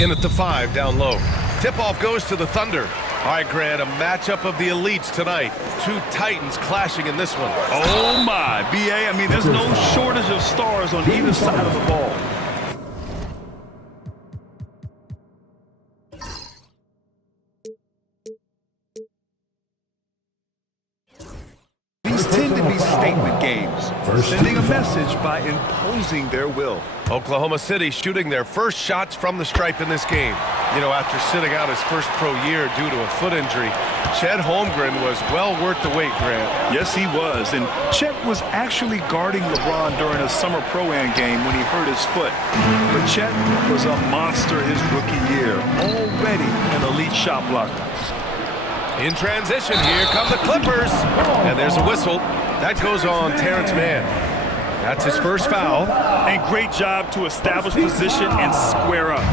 In at the 5, down low. Tip-off goes to the Thunder. All right, Grant, a matchup of the elites tonight. Two Titans clashing in this one. Oh, my. B.A., I mean, there's no shortage of stars on either side of the ball. These tend to be statement games, sending a message by imposing their will. Oklahoma City shooting their first shots from the stripe in this game. You know, after sitting out his first pro year due to a foot injury, Chet Holmgren was well worth the wait, Grant. Yes, he was. And Chet was actually guarding LeBron during a summer Pro-Am game when he hurt his foot. But Chet was a monster his rookie year, already an elite shot blocker. In transition, here come the Clippers. And there's a whistle. That goes on Terrence Mann. That's his first foul. And great job to establish position and square up.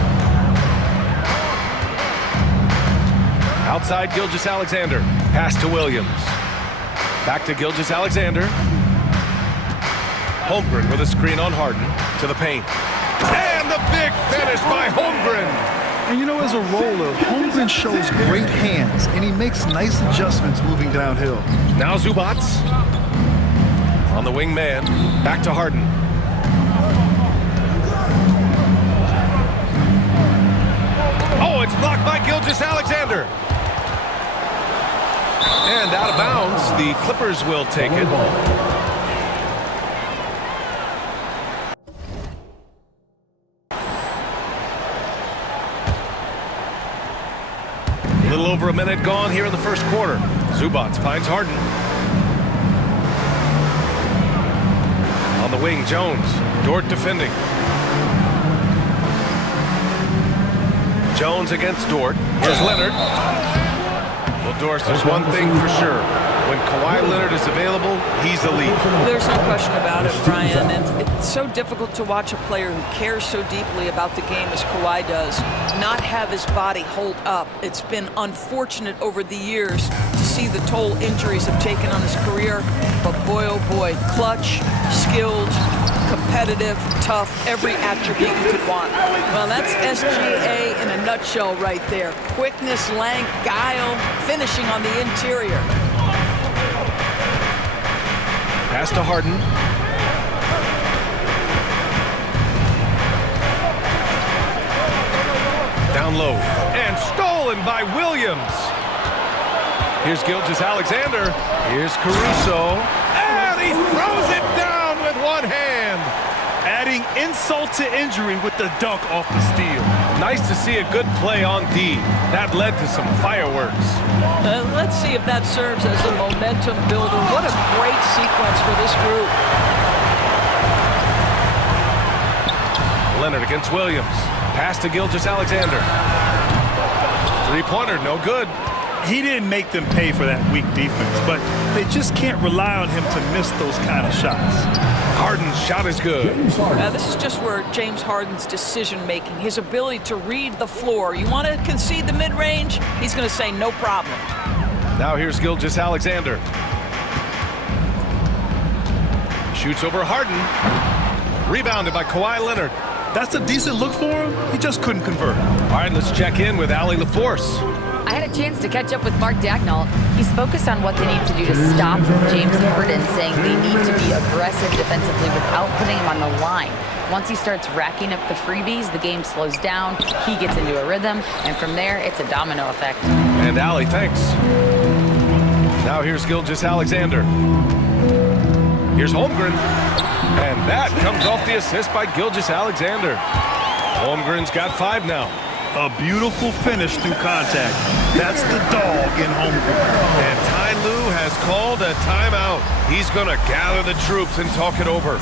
Outside Gilgeous-Alexander. Pass to Williams. Back to Gilgeous-Alexander. Holmgren with a screen on Harden. To the paint. And the big finish by Holmgren. And you know, as a roller, Holmgren shows great hands, and he makes nice adjustments moving downhill. Now Zubac. On the wing man. Back to Harden. Oh, it's blocked by Gilgeous-Alexander. And out of bounds, the Clippers will take it. A little over a minute gone here in the first quarter. Zubac finds Harden. On the wing, Jones. Dort defending. Jones against Dort. Here's Leonard. Well, Doris, there's one thing for sure. When Kawhi Leonard is available, he's elite. There's no question about it, Brian. And it's so difficult to watch a player who cares so deeply about the game as Kawhi does not have his body hold up. It's been unfortunate over the years to see the toll injuries have taken on his career. But boy, oh boy, clutch, skilled, competitive, tough, every attribute you could want. Well, that's SGA in a nutshell right there. Quickness, length, guile, finishing on the interior. Pass to Harden. Down low. And stolen by Williams. Here's Gilgeous-Alexander. Here's Caruso. And he throws it down with one hand. Adding insult to injury with the dunk off the steal. Nice to see a good play on D. That led to some fireworks. Let's see if that serves as a momentum builder. What a great sequence for this group. Leonard against Williams. Pass to Gilgeous-Alexander. Three-pointer, no good. He didn't make them pay for that weak defense, but they just can't rely on him to miss those kind of shots. Harden's shot is good. This is just where James Harden's decision-making, his ability to read the floor. You want to concede the mid-range? He's going to say no problem. Now here's Gilgeous-Alexander. Shoots over Harden. Rebounded by Kawhi Leonard. That's a decent look for him. He just couldn't convert. All right, let's check in with Allie LaForce. I had a chance to catch up with Mark Dagnall. He's focused on what they need to do to stop James Harden, saying they need to be aggressive defensively without putting him on the line. Once he starts racking up the freebies, the game slows down, he gets into a rhythm, and from there, it's a domino effect. And Allie, thanks. Now here's Gilgeous-Alexander. Here's Holmgren. And that comes off the assist by Gilgeous-Alexander. Holmgren's got 5 now. A beautiful finish through contact. That's the dog in Holmgren. And Ty Lue has called a timeout. He's going to gather the troops and talk it over.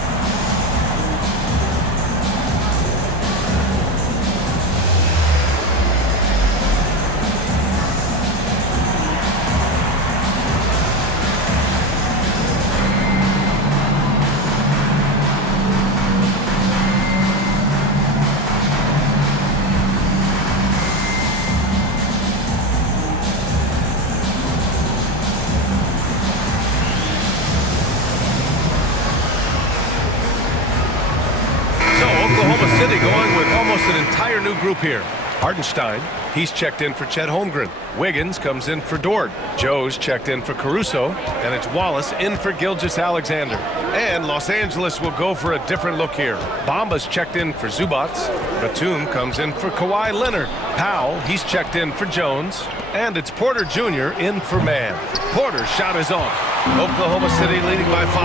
group here. Hartenstein, he's checked in for Chet Holmgren. Wiggins comes in for Dort. Joe's checked in for Caruso. And it's Wallace in for Gilgeous-Alexander. And Los Angeles will go for a different look here. Bamba's checked in for Zubats. Batum comes in for Kawhi Leonard. Powell, he's checked in for Jones. And it's Porter Jr. in for Mann. Porter's shot is off. Oklahoma City leading by 5.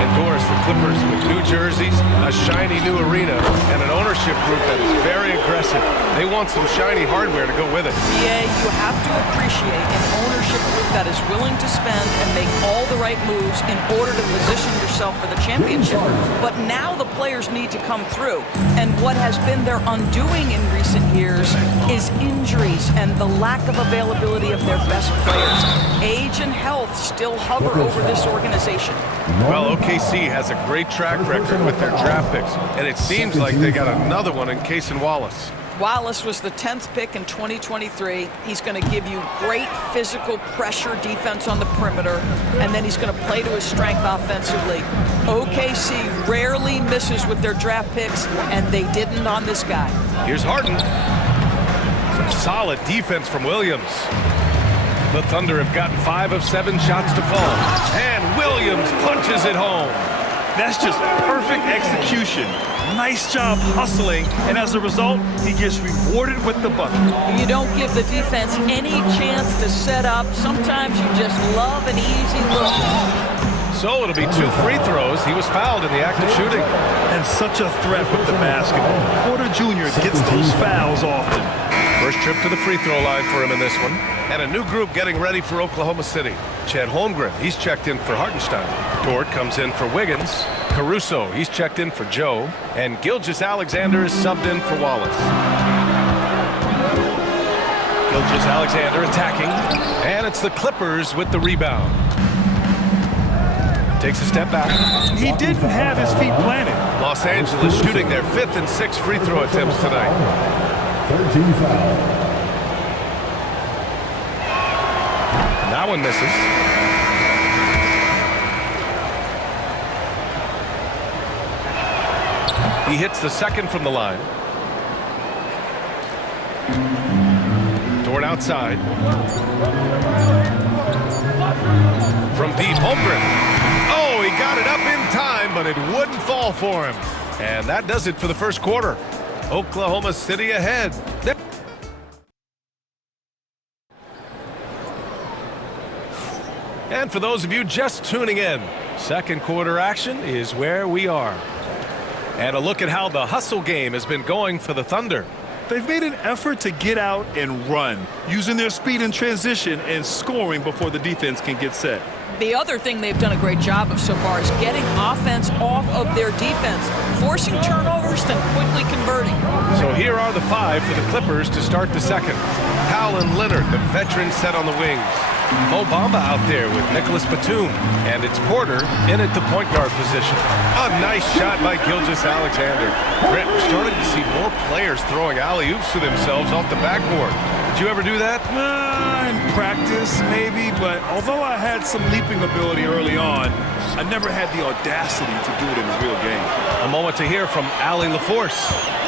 Endorse the Clippers with new jerseys, a shiny new arena, and an ownership group that is very aggressive. They want some shiny hardware to go with it. Yeah, you have to appreciate an ownership group that is willing to spend and make all the right moves in order to position yourself for the championship. But now the players need to come through. And what has been their undoing in recent years is injuries and the lack of availability of their best players. Age and health still hover over this organization. Well, OKC has a great track record with their draft picks, and it seems like they got another one in Cason Wallace. Wallace was the 10th pick in 2023. He's going to give you great physical pressure defense on the perimeter, and then he's going to play to his strength offensively. OKC rarely misses with their draft picks, and they didn't on this guy. Here's Harden. Some solid defense from Williams. The Thunder have gotten 5 of 7 shots to fall, and Williams punches it home. That's just perfect execution. Nice job hustling, and as a result, he gets rewarded with the bucket. You don't give the defense any chance to set up. Sometimes you just love an easy look. So it'll be 2 free throws. He was fouled in the act of shooting. And such a threat with the basketball. Porter Jr. gets those fouls often. First trip to the free throw line for him in this one. And a new group getting ready for Oklahoma City. Chet Holmgren, he's checked in for Hartenstein. Dort comes in for Wiggins. Caruso, he's checked in for Joe. And Gilgeous-Alexander is subbed in for Wallace. Gilgeous-Alexander attacking. And it's the Clippers with the rebound. Takes a step back. He didn't have his feet planted. Los Angeles shooting their 5th and 6th free throw attempts tonight. 13 foul. That one misses. He hits the second from the line. Dort outside. From deep, Holmgren. Oh, he got it up in time, but it wouldn't fall for him. And that does it for the first quarter. Oklahoma City ahead. And for those of you just tuning in, second quarter action is where we are. And a look at how the hustle game has been going for the Thunder. They've made an effort to get out and run, using their speed in transition and scoring before the defense can get set. The other thing they've done a great job of so far is getting offense off of their defense, forcing turnovers, then quickly converting. So here are the 5 for the Clippers to start the second. Powell and Leonard, the veterans, set on the wings. Mo Bamba out there with Nicholas Batum. And it's Porter in at the point guard position. A nice shot by Gilgeous-Alexander. Brett, we're starting to see more players throwing alley-oops to themselves off the backboard. Did you ever do that? In practice, maybe, but although I had some leaping ability early on, I never had the audacity to do it in a real game. A moment to hear from Allie LaForce.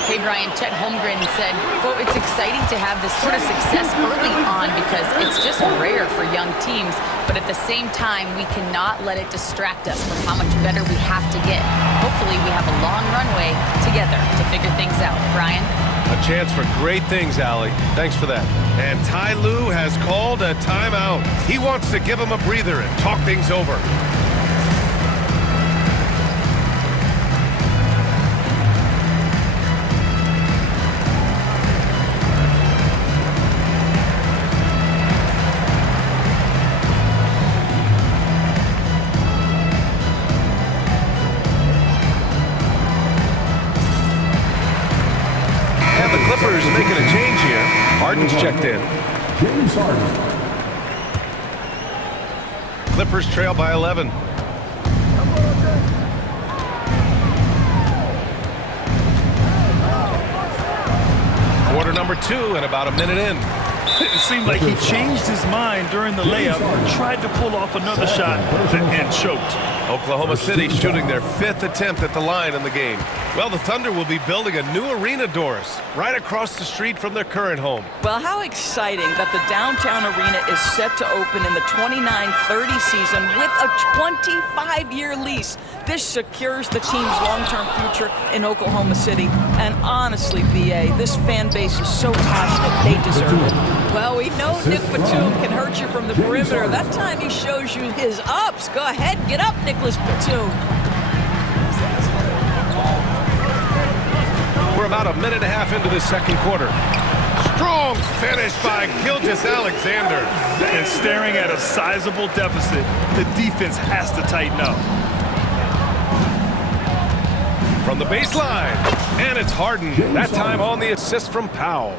Hey, Brian, Chet Holmgren said, quote, "It's exciting to have this sort of success early on because it's just rare for young teams, but at the same time, we cannot let it distract us from how much better we have to get. Hopefully, we have a long runway together to figure things out." Brian? A chance for great things, Allie. Thanks for that. And Ty Lue has called a timeout. He wants to give him a breather and talk things over. Clippers making a change here. Harden's checked in. James Harden. Clippers trail by 11. Quarter number 2 and about a minute in. It seemed like he changed his mind during the layup, tried to pull off another shot, and choked. Oklahoma City shooting their 5th attempt at the line in the game. Well, the Thunder will be building a new arena, Doris, right across the street from their current home. Well, how exciting that the downtown arena is set to open in the 29-30 season with a 25-year lease. This secures the team's long-term future in Oklahoma City. And honestly, B.A., this fan base is so passionate, they deserve it. Well, we know Nick Batum can hurt you from the perimeter. That time he shows you his ups. Go ahead, get up, Nicholas Batum. We're about a minute and a half into the second quarter. Strong finish by Gilgeous-Alexander. And staring at a sizable deficit, the defense has to tighten up. From the baseline, and it's Harden. That time on the assist from Powell.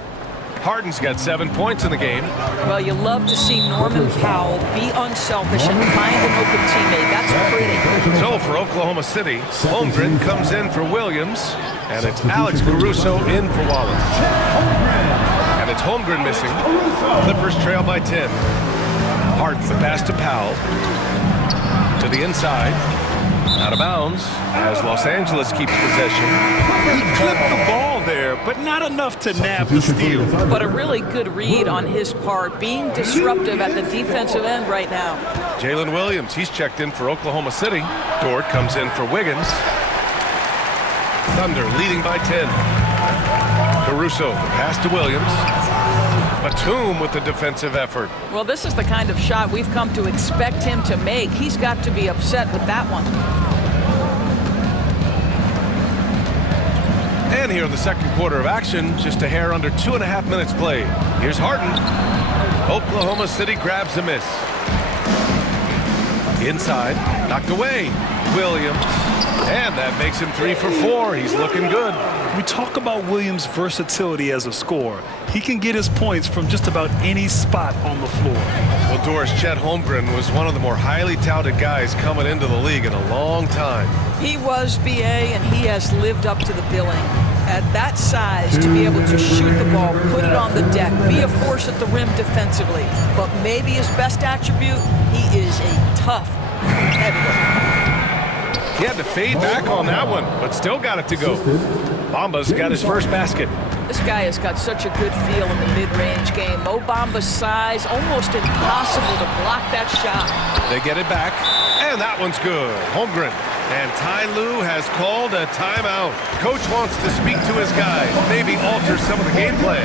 Harden's got 7 points in the game. Well, you love to see Norman Powell be unselfish and find an open teammate. That's pretty. So for Oklahoma City, Holmgren comes in for Williams, and it's Alex Caruso in for Wallace. And it's Holmgren missing. Clippers trail by 10. Harden, the pass to Powell. To the inside. Out of bounds as Los Angeles keeps possession. He clipped the ball there, but not enough to nab the steal. But a really good read on his part, being disruptive at the defensive end right now. Jalen Williams, he's checked in for Oklahoma City. Dort comes in for Wiggins. Thunder leading by 10. Caruso, the pass to Williams. Batum with the defensive effort. Well, this is the kind of shot we've come to expect him to make. He's got to be upset with that one. And here in the second quarter of action, just a hair under 2.5 minutes played. Here's Harden. Oklahoma City grabs the miss. Inside, knocked away. Williams. And that makes him 3 for 4. He's looking good. We talk about Williams' versatility as a scorer. He can get his points from just about any spot on the floor. Well, Doris, Chet Holmgren was one of the more highly touted guys coming into the league in a long time. He was, B.A., and he has lived up to the billing. At that size, to be able to shoot the ball, put it on the deck, be a force at the rim defensively. But maybe his best attribute, he is a tough heavyweight. He had to fade back on that one, but still got it to go. Bamba's got his first basket. This guy has got such a good feel in the mid-range game. Mo Bamba's size, almost impossible to block that shot. They get it back, and that one's good. Holmgren. And Ty Lue has called a timeout. Coach wants to speak to his guys, maybe alter some of the gameplay.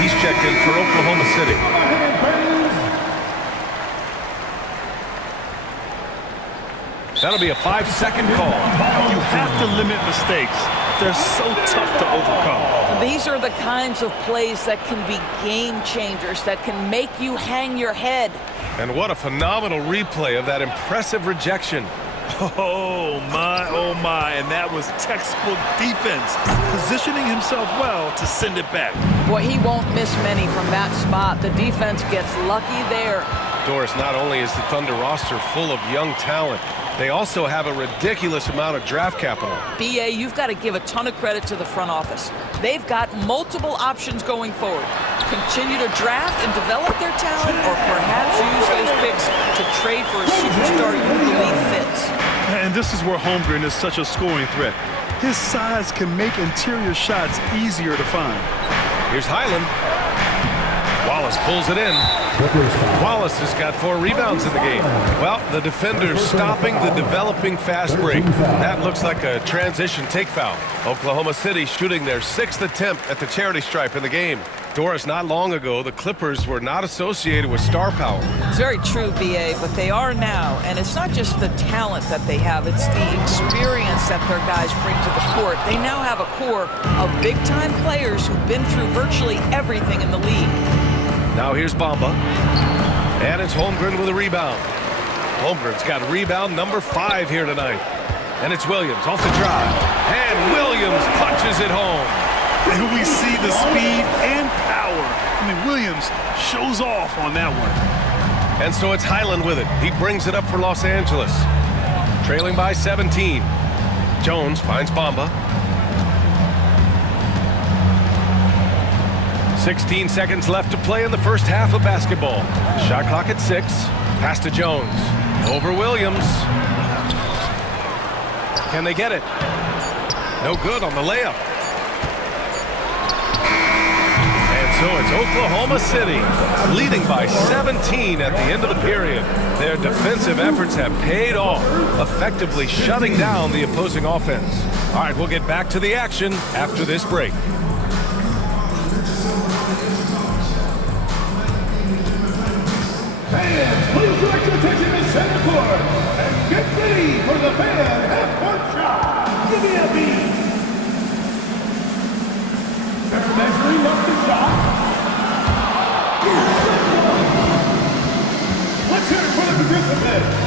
He's checked in for Oklahoma City. That'll be a 5-second call. You have to limit mistakes. They're so tough to overcome. These are the kinds of plays that can be game changers, that can make you hang your head. And what a phenomenal replay of that impressive rejection. Oh my, and that was textbook defense, positioning himself well to send it back. Boy, he won't miss many from that spot. The defense gets lucky there. Doris, not only is the Thunder roster full of young talent, they also have a ridiculous amount of draft capital. B.A., you've got to give a ton of credit to the front office. They've got multiple options going forward. Continue to draft and develop their talent, or perhaps use those picks to trade for a superstar you believe fits. And this is where Holmgren is such a scoring threat. His size can make interior shots easier to find. Here's Highland. Wallace pulls it in. Wallace has got 4 rebounds in the game. Well, the defender's stopping the developing fast break. That looks like a transition take foul. Oklahoma City shooting their 6th attempt at the charity stripe in the game. Doris, not long ago, the Clippers were not associated with star power. It's very true, BA, but they are now. And it's not just the talent that they have, it's the experience that their guys bring to the court. They now have a core of big-time players who've been through virtually everything in the league. Now here's Bamba. And it's Holmgren with a rebound. Holmgren's got rebound number 5 here tonight. And it's Williams off the drive. And Williams punches it home. And we see the speed and power. I mean, Williams shows off on that one. And so it's Highland with it. He brings it up for Los Angeles. Trailing by 17. Jones finds Bamba. 16 seconds left to play in the first half of basketball. Shot clock at 6. Pass to Jones. Over Williams. Can they get it? No good on the layup. So it's Oklahoma City leading by 17 at the end of the period. Their defensive efforts have paid off, effectively shutting down the opposing offense. All right, we'll get back to the action after this break. Fans, please direct your attention to center court and get ready for the fan half-court shot. Give me a beat. They're measuring up the shot. Let's hear it for the participants.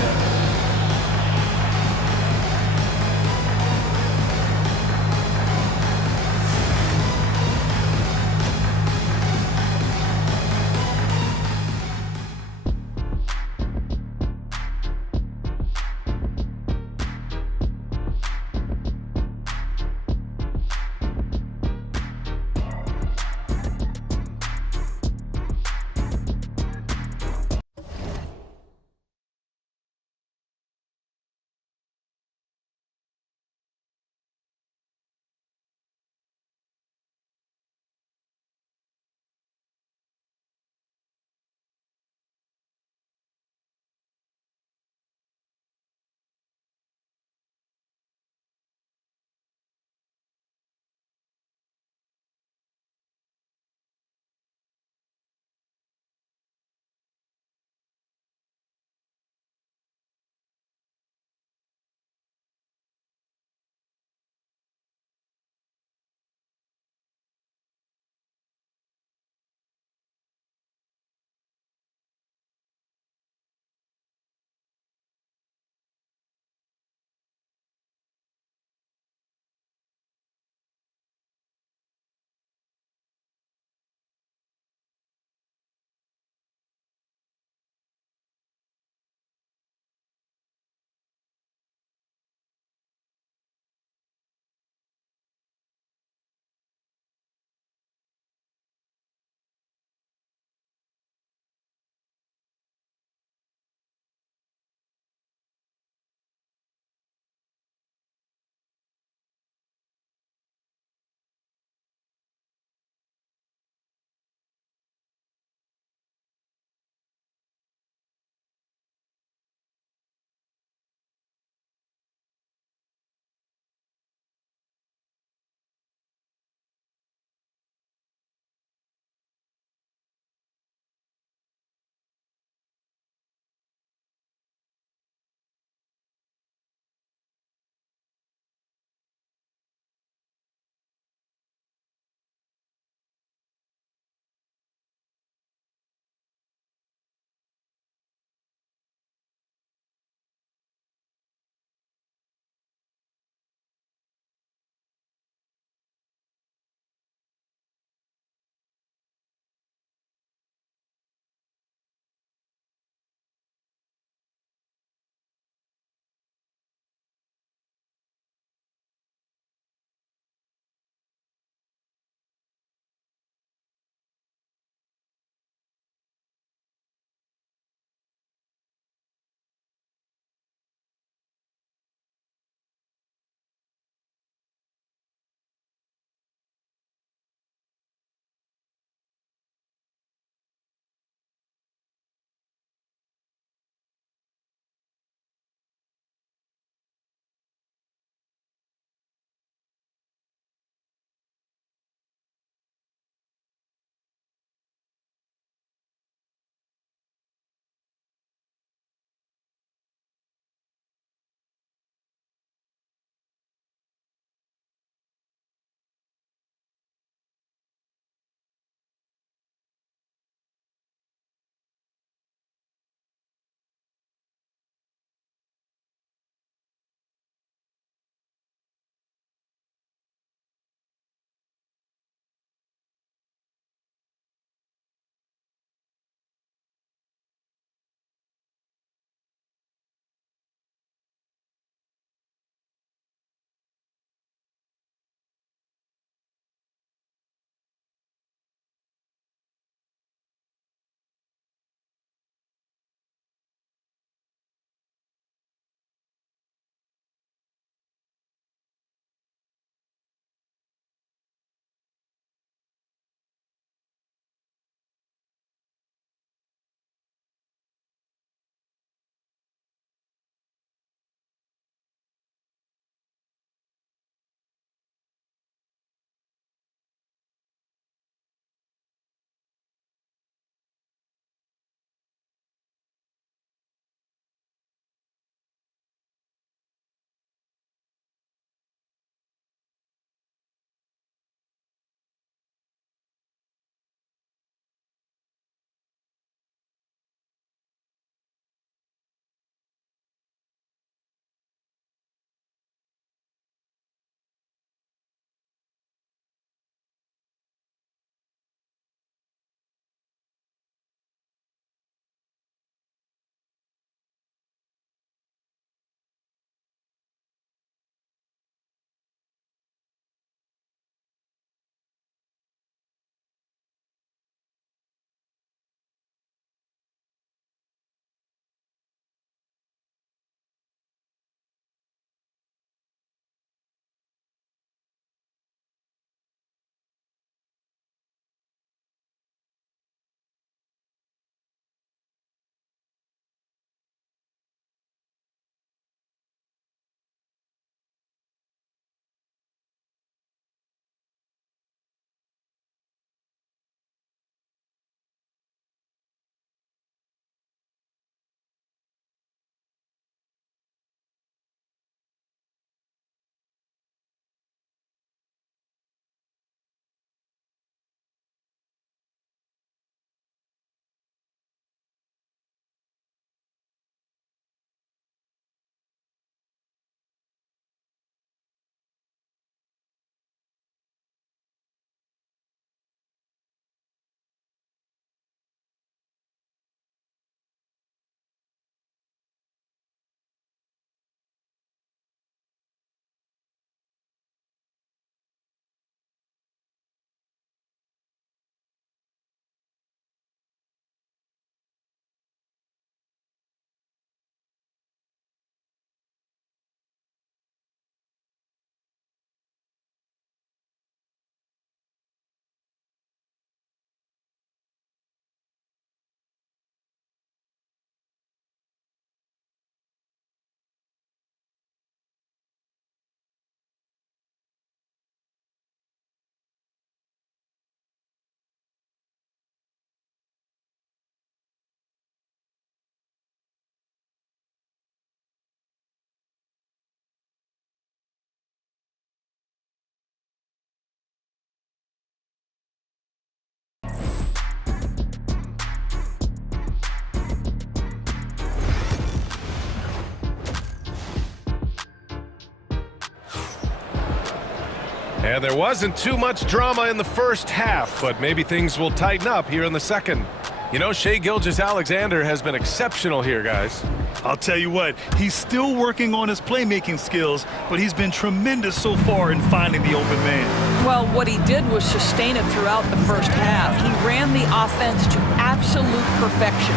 And there wasn't too much drama in the first half, but maybe things will tighten up here in the second. You know, Shai Gilgeous-Alexander has been exceptional here, guys. I'll tell you what, he's still working on his playmaking skills, but he's been tremendous so far in finding the open man. Well, what he did was sustain it throughout the first half. He ran the offense to absolute perfection.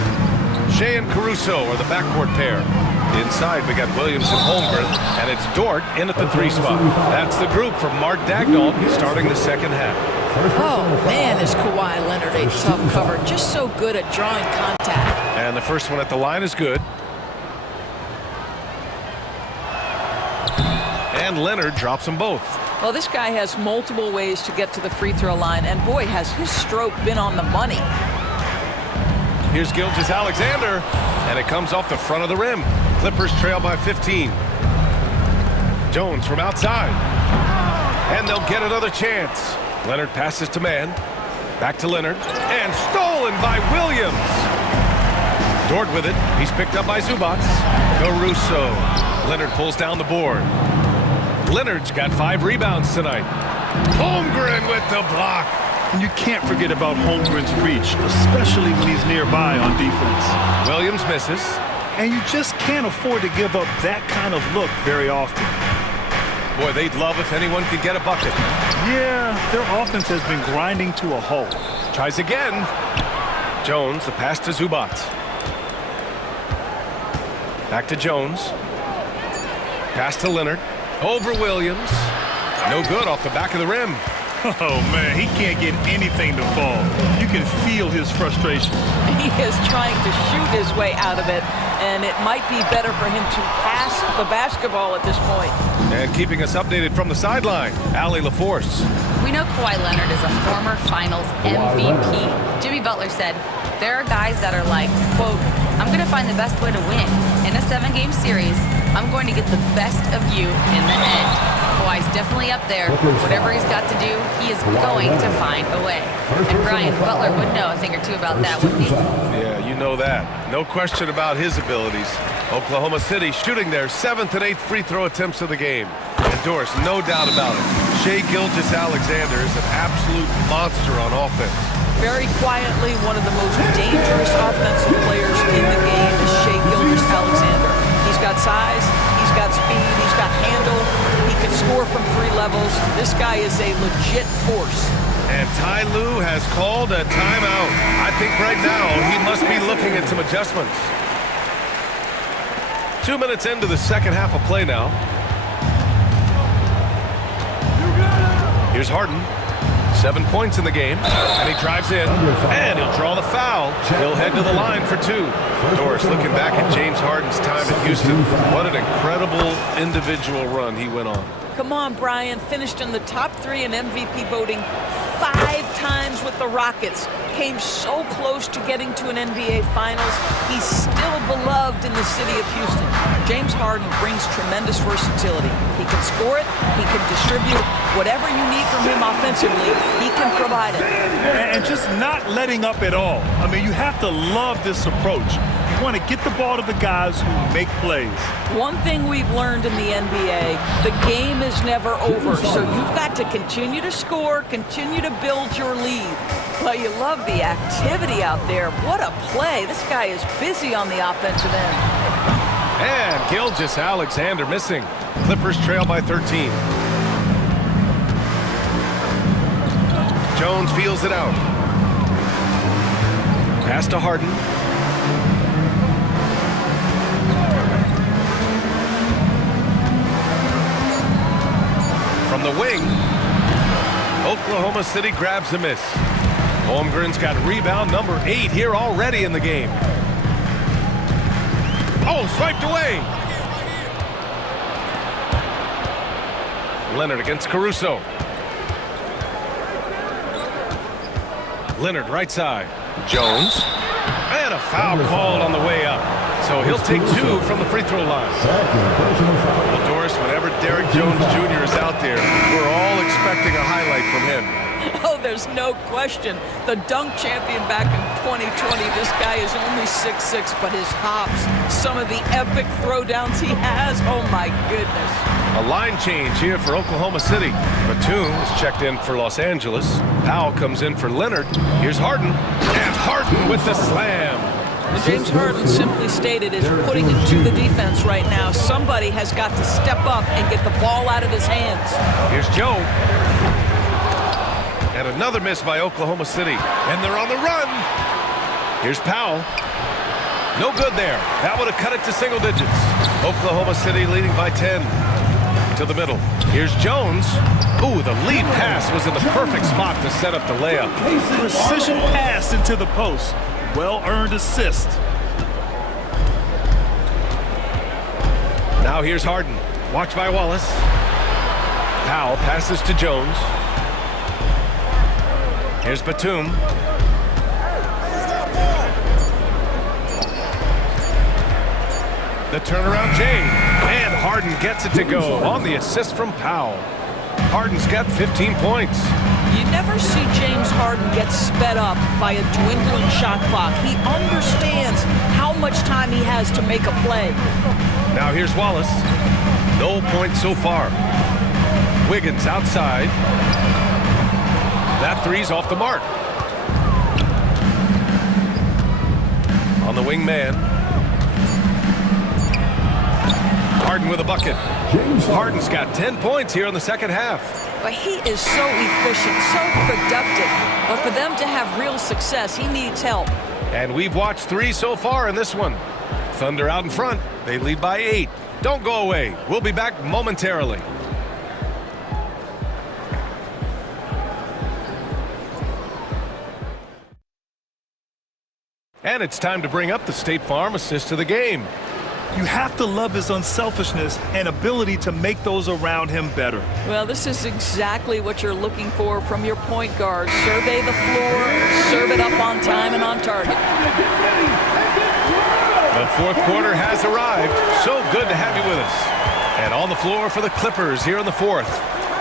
Shai and Caruso are the backcourt pair. Inside, we got Williams and Holmgren, and it's Dort in at the 3 spot. That's the group for Mark Daigneault starting the second half. Oh, man, is Kawhi Leonard a tough cover. Just so good at drawing contact. And the first one at the line is good. And Leonard drops them both. Well, this guy has multiple ways to get to the free throw line, and boy, has his stroke been on the money. Here's Gilgeous-Alexander, and it comes off the front of the rim. Clippers trail by 15. Jones from outside. And they'll get another chance. Leonard passes to Mann. Back to Leonard. And stolen by Williams. Dort with it. He's picked up by Zubac. Caruso. Leonard pulls down the board. Leonard's got 5 rebounds tonight. Holmgren with the block. And you can't forget about Holmgren's reach, especially when he's nearby on defense. Williams misses. And you just can't afford to give up that kind of look very often. Boy, they'd love if anyone could get a bucket. Yeah, their offense has been grinding to a halt. Tries again. Jones, the pass to Zubac. Back to Jones. Pass to Leonard. Over Williams. No good off the back of the rim. Oh, man, he can't get anything to fall. You can feel his frustration. He is trying to shoot his way out of it, and it might be better for him to pass the basketball at this point. And keeping us updated from the sideline, Allie LaForce. We know Kawhi Leonard is a former Finals MVP. Jimmy Butler said, there are guys that are like, quote, I'm going to find the best way to win. In a 7-game series, I'm going to get the best of you in the end. Kawhi's definitely up there. Whatever he's got to do, he is going to find a way. And Brian Butler would know a thing or two about that, wouldn't he? Yeah, you know that. No question about his abilities. Oklahoma City shooting their 7th and 8th free throw attempts of the game. And Doris, no doubt about it, Shai Gilgeous-Alexander is an absolute monster on offense. Very quietly, one of the most dangerous offensive players in the game is Shai Gilgeous-Alexander. He's got size, he's got speed, he's got handle, he can score from 3 levels. This guy is a legit force. And Ty Lue has called a timeout. I think right now he must be looking at some adjustments. 2 minutes into the second half of play now. Here's Harden. 7 points in the game, and he drives in, and he'll draw the foul. He'll head to the line for 2. Doris, looking back at James Harden's time at Houston, what an incredible individual run he went on. Come on, Brian. Finished in the top 3 in MVP voting 5 times with the Rockets. Came so close to getting to an NBA Finals. He's still beloved in the city of Houston. James Harden brings tremendous versatility. He can score it. He can distribute. Whatever you need from him offensively, he can provide it. And just not letting up at all. I mean, you have to love this approach. You want to get the ball to the guys who make plays. One thing we've learned in the NBA, the game is never over. So you've got to continue to score, continue to build your lead. Well, you love the activity out there. What a play. This guy is busy on the offensive end. And Gilgeous-Alexander missing. Clippers trail by 13. Jones feels it out. Pass to Harden. From the wing, Oklahoma City grabs a miss. Holmgren's got rebound number 8 here already in the game. Oh, swiped away. Leonard against Caruso. Leonard right side. Jones. And a foul called on the way up. So he'll take 2 from the free throw line. Well, Doris, whenever Derrick Jones Jr. is out there, we're all expecting a highlight from him. Oh, there's no question. The dunk champion back in 2020, this guy is only 6'6", but his hops, some of the epic throwdowns he has, oh my goodness. A line change here for Oklahoma City. Batum is checked in for Los Angeles. Powell comes in for Leonard. Here's Harden. And Harden with the slam. Well, James Harden, simply stated, is putting it to the defense right now. Somebody has got to step up and get the ball out of his hands. Here's Joe. And another miss by Oklahoma City. And they're on the run. Here's Powell. No good there. That would have cut it to single digits. Oklahoma City leading by 10. To the middle. Here's Jones. Ooh, the lead pass was in the perfect spot to set up the layup. Precision pass into the post. Well-earned assist. Now here's Harden. Watch by Wallace. Powell passes to Jones. Here's Batum. The turnaround Jay. And Harden gets it to go on the assist from Powell. Harden's got 15 points. You never see James Harden get sped up by a dwindling shot clock. He understands how much time he has to make a play. Now here's Wallace. No points so far. Wiggins outside. That three's off the mark. On the wing man. Harden with a bucket. Harden's got 10 points here in the second half. But he is so efficient, so productive. But for them to have real success, he needs help. And we've watched 3 so far in this one. Thunder out in front. They lead by 8. Don't go away. We'll be back momentarily. And it's time to bring up the State Farm assist to the game. You have to love his unselfishness and ability to make those around him better. Well, this is exactly what you're looking for from your point guard. Survey the floor, serve it up on time and on target. The fourth quarter has arrived. So good to have you with us. And on the floor for the Clippers here in the fourth.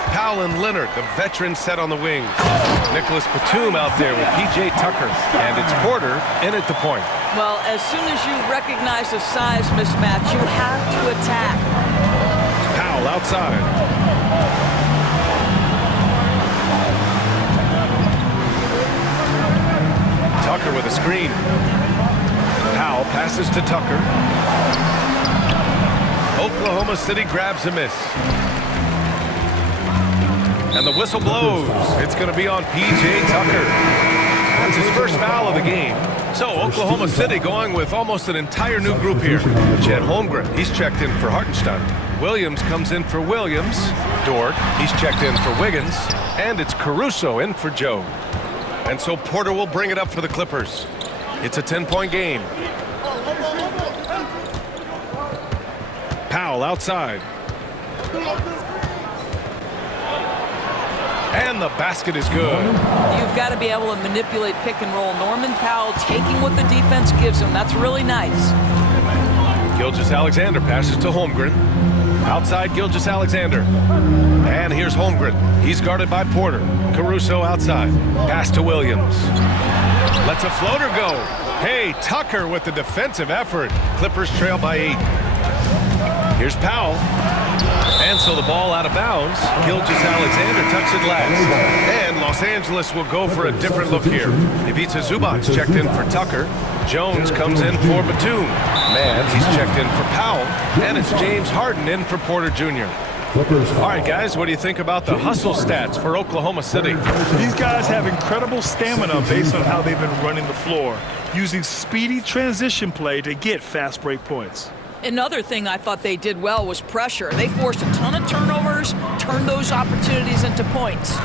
Powell and Leonard, the veterans, set on the wings. Nicholas Batum out there with P.J. Tucker. And it's Porter in at the point. Well, as soon as you recognize a size mismatch, you have to attack. Powell outside. Tucker with a screen. Powell passes to Tucker. Oklahoma City grabs a miss. And the whistle blows. It's going to be on P.J. Tucker. That's his first foul of the game. So Oklahoma City going with almost an entire new group here. Chet Holmgren, he's checked in for Hartenstein. Williams comes in for Williams. Dort, he's checked in for Wiggins. And it's Caruso in for Joe. And so Porter will bring it up for the Clippers. It's a 10-point game. Powell outside. And the basket is good. You've got to be able to manipulate pick and roll. Norman Powell taking what the defense gives him. That's really nice. Gilgeous-Alexander passes to Holmgren. Outside Gilgeous-Alexander. And here's Holmgren. He's guarded by Porter. Caruso outside. Pass to Williams. Lets a floater go. Hey, Tucker with the defensive effort. Clippers trail by 8. Here's Powell. And so the ball out of bounds. Gilgeous-Alexander tucks it last. And Los Angeles will go for a different look here. Ivica Zubac checked in for Tucker. Jones comes in for Batum. Man, he's checked in for Powell. And it's James Harden in for Porter Jr. All right, guys, what do you think about the hustle stats for Oklahoma City? These guys have incredible stamina based on how they've been running the floor, using speedy transition play to get fast break points. Another thing I thought they did well was pressure. They forced a ton of turnovers, turned those opportunities into points.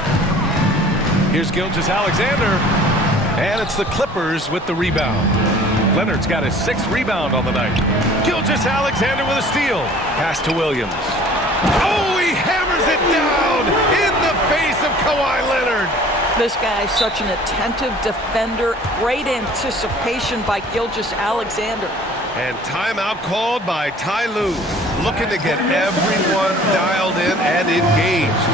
Here's Gilgeous-Alexander, and it's the Clippers with the rebound. Leonard's got his 6th rebound on the night. Gilgeous-Alexander with a steal. Pass to Williams. Oh, he hammers it down in the face of Kawhi Leonard. This guy is such an attentive defender. Great anticipation by Gilgeous-Alexander. And timeout called by Ty Lue, looking to get everyone dialed in and engaged.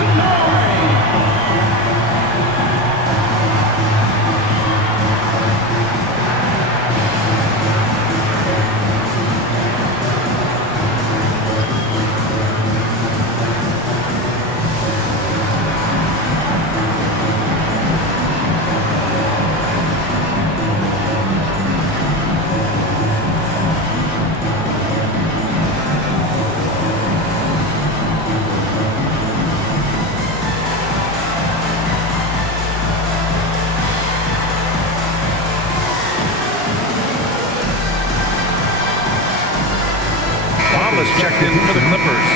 has checked in for the Clippers.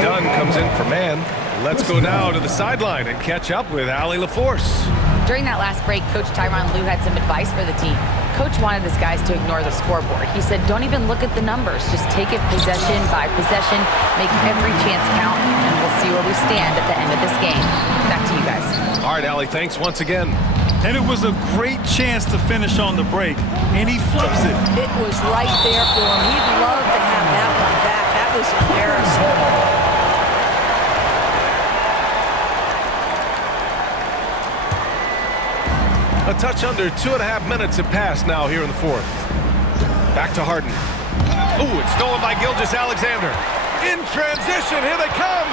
Dunn comes in for man. Let's go now to the sideline and catch up with Allie LaForce. During that last break, Coach Tyronn Lue had some advice for the team. Coach wanted his guys to ignore the scoreboard. He said, don't even look at the numbers. Just take it possession by possession, make every chance count, and we'll see where we stand at the end of this game. Back to you guys. All right, Allie, thanks once again. And it was a great chance to finish on the break, and he flips it. It was right there for him. He'd love to have that one back. That was embarrassing. A touch under 2.5 minutes have passed now here in the fourth. Back to Harden. Ooh, it's stolen by Gilgeous-Alexander. In transition, here they come.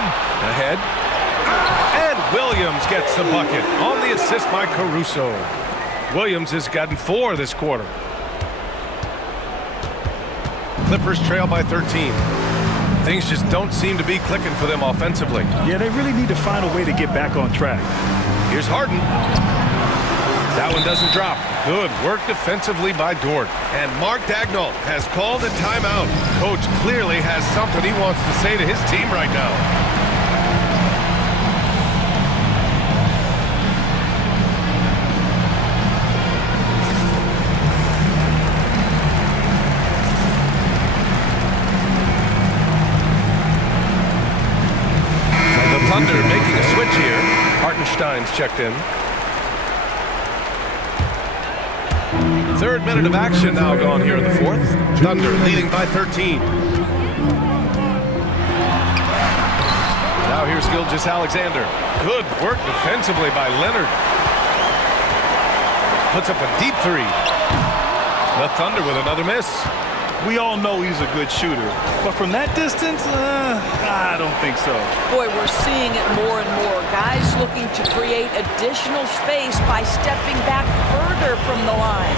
Ahead. And Williams gets the bucket on the assist by Caruso. Williams has gotten 4 this quarter. Clippers trail by 13. Things just don't seem to be clicking for them offensively. Yeah, they really need to find a way to get back on track. Here's Harden. That one doesn't drop. Good work defensively by Dort. And Mark Daigneault has called a timeout. Coach clearly has something he wants to say to his team right now. The Thunder making a switch here. Hartenstein's checked in. Third minute of action now gone here in the fourth. Thunder leading by 13. Now here's Gilgeous-Alexander. Good work defensively by Leonard. Puts up a deep 3. The Thunder with another miss. We all know he's a good shooter, but from that distance, I don't think so. Boy, we're seeing it more and more. Guys looking to create additional space by stepping back further from the line.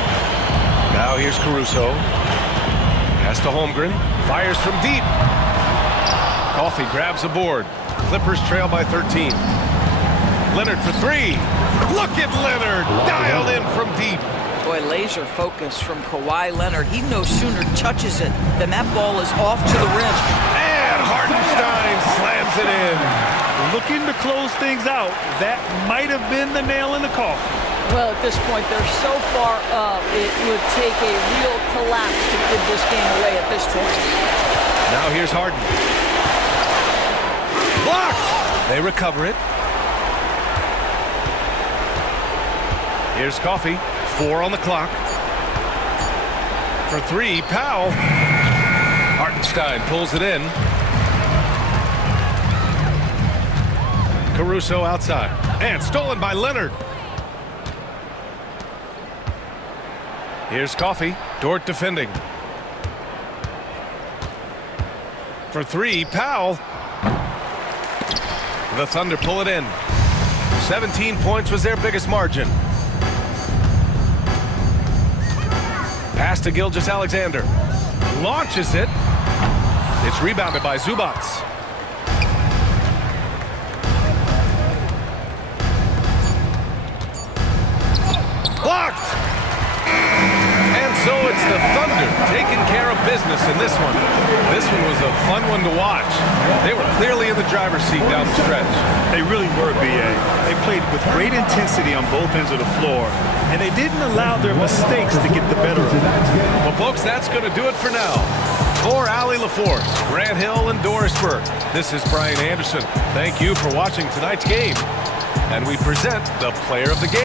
Now here's Caruso. Pass to Holmgren. Fires from deep. Coffey grabs a board. Clippers trail by 13. Leonard for 3. Look at Leonard. Dialed in from deep. Boy, laser focus from Kawhi Leonard. He no sooner touches it than that ball is off to the rim. And Hartenstein slams it in. Looking to close things out, that might have been the nail in the coffin. Well, at this point, they're so far up, it would take a real collapse to give this game away at this point. Now here's Harden. Blocked! They recover it. Here's Coffey. 4 on the clock. For 3, Powell. Hartenstein pulls it in. Caruso outside. And stolen by Leonard. Here's Coffey. Dort defending. For 3, Powell. The Thunder pull it in. 17 points was their biggest margin. Pass to Gilgeous-Alexander. Launches it. It's rebounded by Zubac. Blocked! And so it's the Thunder taking care of business in this one. This one was a fun one to watch. They were clearly in the driver's seat down the stretch. They really were, B.A. They played with great intensity on both ends of the floor, and they didn't allow their mistakes to get the better of them. Well, folks, that's going to do it for now. For Allie LaForce, Grant Hill, and Doris Burke, this is Brian Anderson. Thank you for watching tonight's game. And we present the player of the game.